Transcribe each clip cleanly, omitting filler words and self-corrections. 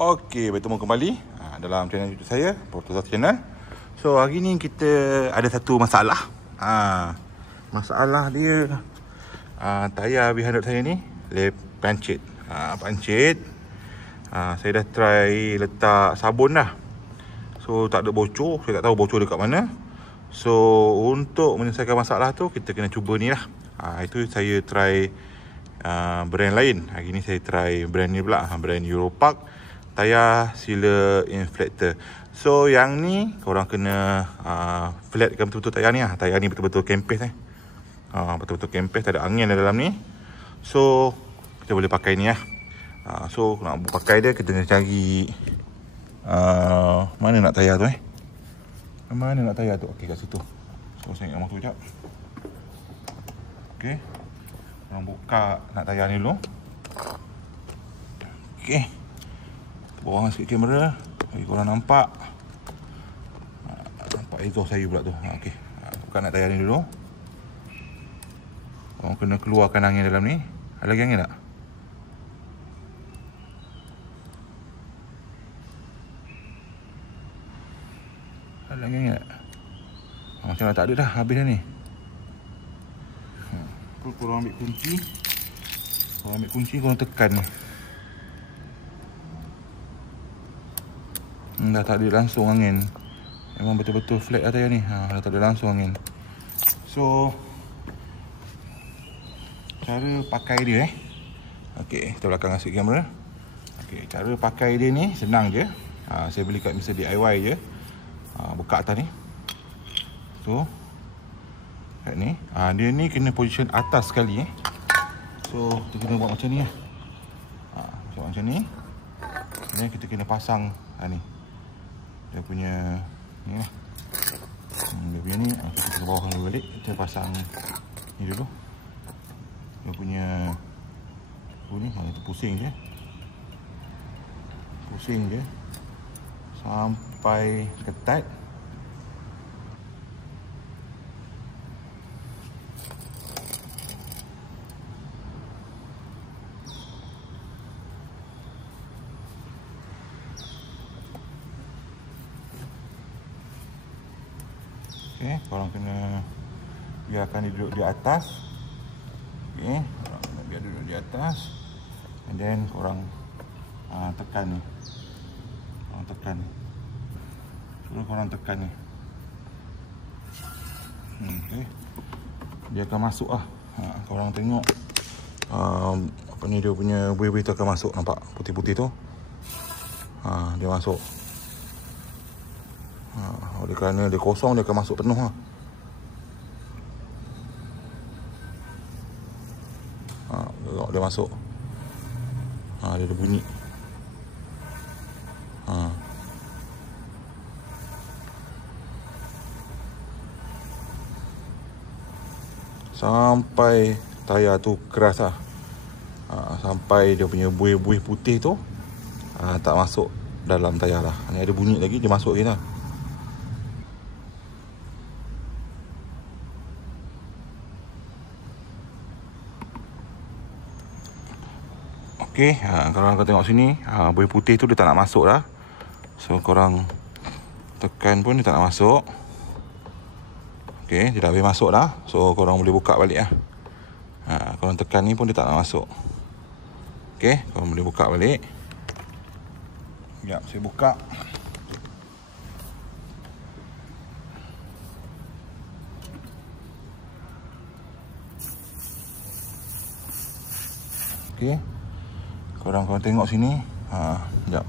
Okey, bertemu kembali dalam channel YouTube saya, Protoza Channel. So, hari ni kita ada satu masalah. Masalah dia tayar V100 saya ni pancit. Pancit. Saya dah try letak sabun dah. So, tak ada bocor. Saya tak tahu bocor dekat mana. So, untuk menyelesaikan masalah tu, kita kena cuba ni lah. Itu saya try brand lain. Hari ni saya try brand ni pula, brand Europark tayar sealer inflector. So yang ni korang kena flatkan betul-betul tayar ni lah. Tayar ni betul-betul kempes betul-betul kempes, tak ada angin dalam ni. So kita boleh pakai ni lah. So nak pakai dia, kita kena cari mana nak tayar tu Mana nak tayar tu? Okey, kat situ. So saya ingat motor sekejap. Okey, korang buka nak tayar ni dulu. Okey, bawang sikit kamera bagi korang nampak. Nampak exhaust saya pula tu. Okey, buka nak tayar ni dulu. Korang kena keluarkan angin dalam ni. Ada lagi angin tak? Ada lagi angin tak? Macam dah tak ada dah, habis dah ni. Korang ambil kunci. Korang ambil kunci, korang tekan ni. Dah tak ada langsung angin. Memang betul-betul flat lah tayar ni. Dah tak ada langsung angin. So cara pakai dia Okey, kita belakang sikit kamera. Okey, cara pakai dia ni senang je. Saya beli kat Mr. DIY je. Buka atas ni. So kat ni. Dia ni kena position atas sekali So kita kena buat macam ni lah. Macam ni. Dan kita kena pasang ni. Dia punya ni lah. Dia punya ni kita ke bawah dulu balik. Kita pasang ni dulu. Dia punya ni itu pusing je. Pusing je sampai ketat. Okey, korang kena biarkan dia duduk di atas. Okey, korang kena biar duduk di atas. And then korang tekan ni. Korang tekan ni. Suruh korang tekan ni. Okey. Dia akan masuk lah. Korang tengok apa ni, dia punya buih-buih tu akan masuk. Nampak putih-putih tu? Dia masuk. Oleh kerana dia kosong, dia akan masuk penuh lah. Dia masuk. Dia ada bunyi. Sampai tayar tu keras lah. Sampai dia punya buih-buih putih tu tak masuk dalam tayar lah. Ni ada bunyi lagi, dia masuk lagi lah. Okey, korang akan tengok sini, buih putih tu dia tak nak masuk dah. So korang tekan pun dia tak nak masuk. Okey, dia dah habis masuk dah. So korang boleh buka balik lah. Korang tekan ni pun dia tak nak masuk. Okey, korang boleh buka balik. Sekejap, saya buka. Okey, korang tengok sini. Sekejap.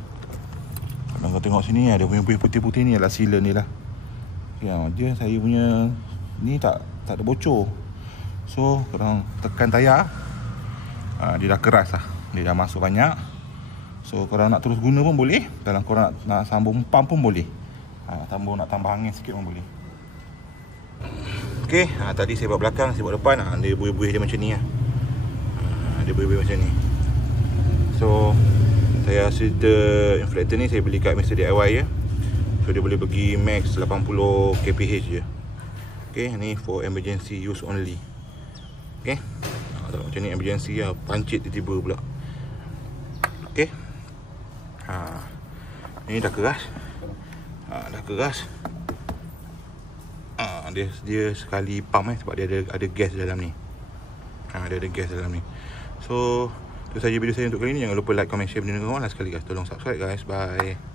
Korang tengok sini, ada punya buih putih-putih ni adalah sealer ni lah. Dia saya punya ni tak ada bocor. So korang tekan tayar, dia dah keras lah. Dia dah masuk banyak. So korang nak terus guna pun boleh. Kalau korang nak sambung pump pun boleh. Nak tambah angin sikit pun boleh. Okey, tadi saya buat belakang, saya buat depan. Dia buih-buih dia macam ni lah. Dia buih-buih macam ni. So tayar sealer inflector ni saya beli kat Mr. DIY je. So dia boleh pergi max 80 kph je. Okay, ni for emergency use only. Okay, macam ni emergency lah, pancit tiba-tiba pula. Okay. Ini dah keras. Dah keras. Dia sekali pump sebab dia ada gas dalam ni. Dia ada gas dalam ni. So, itu saja video saya untuk kali ni. Jangan lupa like, comment, share video ni. Sekali guys, tolong subscribe guys. Bye.